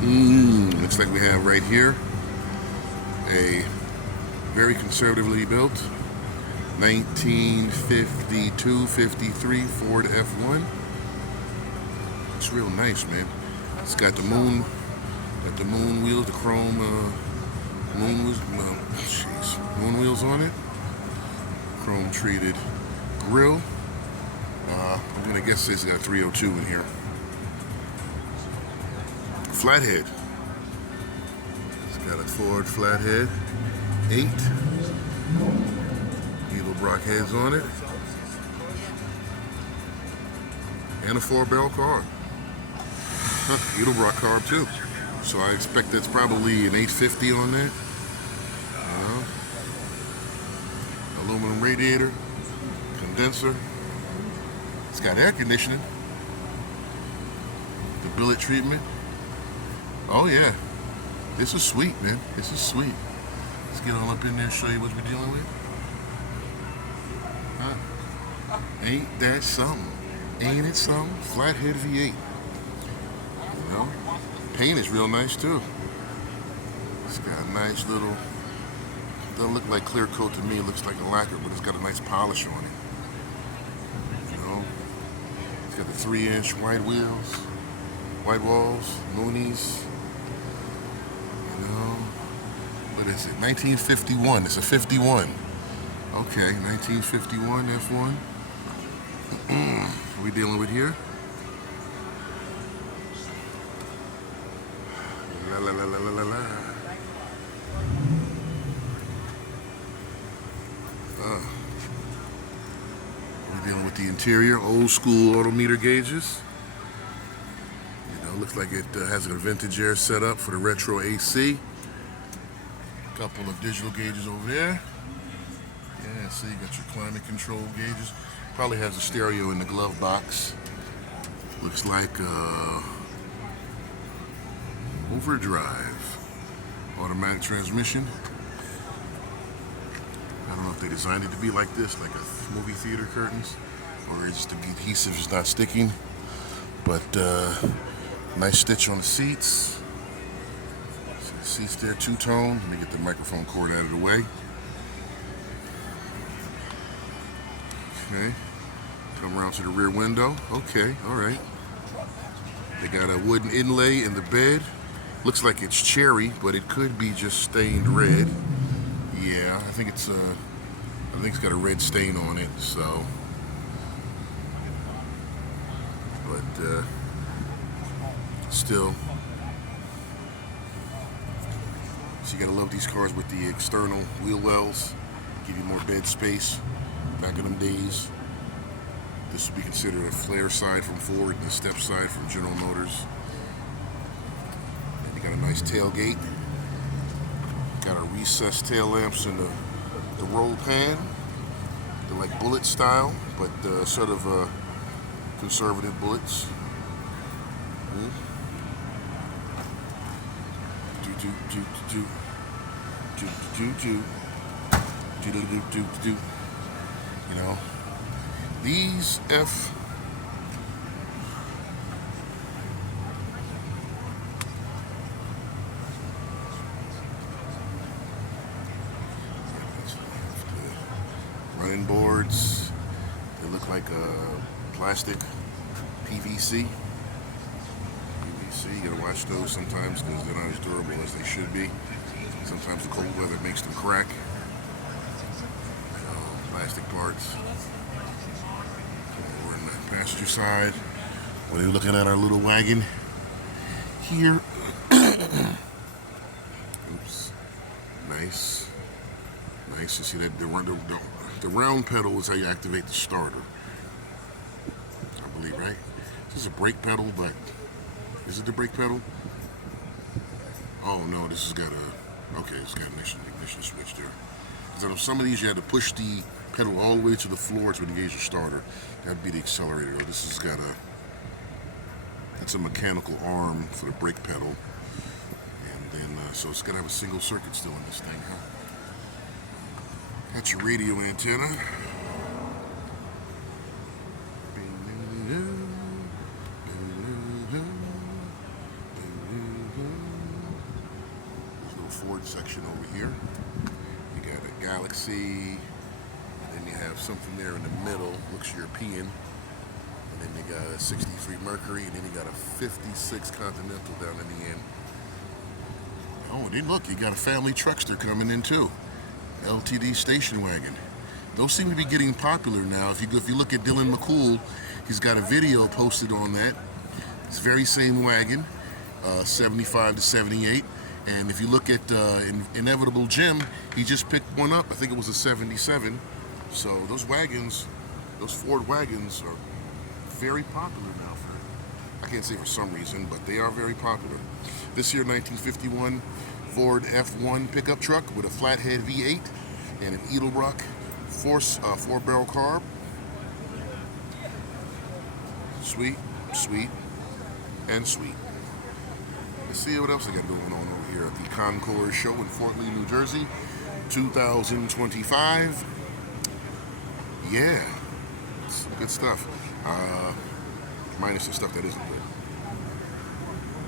Looks like we have right here a very conservatively built 1952-53 Ford F-1. It's real nice, man. It's got the moon wheels, the chrome moon wheels on it. Chrome treated grill. I'm gonna guess it's got 302 in here. Flathead. It's got a Ford Flathead 8. Edelbrock heads on it. And a 4-barrel carb. Edelbrock carb too. So I expect that's probably an 850 on that. Aluminum radiator, condenser. It's got air conditioning. The billet treatment. Oh yeah, this is sweet, man. This is sweet. Let's get on up in there and show you what we're dealing with. Ain't that something? Ain't it something? Flathead V8. You know, paint is real nice too. It's got a nice little. Doesn't look like clear coat to me. It looks like a lacquer, but it's got a nice polish on it. You know, it's got the 3-inch white wheels, white walls, Moonies. You know, what is it? 1951. It's a 51. Okay, 1951 F1. What are we dealing with here? La la la la la la la. We're dealing with the interior, old school odometer gauges. You know, looks like it has a vintage air setup for the retro AC. Couple of digital gauges over there. Yeah, see, you got your climate control gauges. Probably has a stereo in the glove box. Looks like overdrive. Automatic transmission. I don't know if they designed it to be like this, like a movie theater curtains, or it's just the adhesive is not sticking. But nice stitch on the seats. So the seats there, two-tone. Let me get the microphone cord out of the way. Okay. Come around to the rear window. Okay, all right. They got a wooden inlay in the bed. Looks like it's cherry, but it could be just stained red. Yeah, I think it's got a red stain on it. So, but still, so you gotta love these cars with the external wheel wells. Give you more bed space. Back in them days, this would be considered a flare side from Ford and a step side from General Motors. And you got a nice tailgate. Got a recessed tail lamps in the roll pan. They're like bullet style, but sort of conservative bullets. You know, these running boards, they look like plastic PVC. You gotta watch those sometimes because they're not as durable as they should be. Sometimes the cold weather makes them crack. Plastic parts. We're in the passenger side. We're looking at our little wagon here. Oops. Nice. Nice. You see that the round pedal is how you activate the starter. I believe, right? This is a brake pedal, but is it the brake pedal? Oh no, this has got a. Okay, it's got an ignition switch there. Because on some of these you had to push the pedal all the way to the floor to engage the starter. That'd be the accelerator. This has got it's a mechanical arm for the brake pedal. And then, so it's gonna have a single circuit still in this thing, huh? Got your radio antenna. Ford section over here. You got a Galaxy, and then you have something there in the middle, looks European. And then you got a 63 Mercury, and then you got a 56 Continental down in the end. Oh, and then look, you got a family truckster coming in too. LTD station wagon. Those seem to be getting popular now. If you look at Dylan McCool, he's got a video posted on that. It's very same wagon, 75 to 78. And if you look at Inevitable Jim, he just picked one up. I think it was a 77. So those wagons, those Ford wagons are very popular now. I can't say for some reason, but they are very popular. This here 1951 Ford F-1 pickup truck with a flathead V8 and an Edelbrock four-barrel carb. Sweet, sweet, and sweet. Let's see what else I got going on over here at the Concours Show in Fort Lee, New Jersey, 2025. Yeah, it's good stuff. Minus the stuff that isn't good.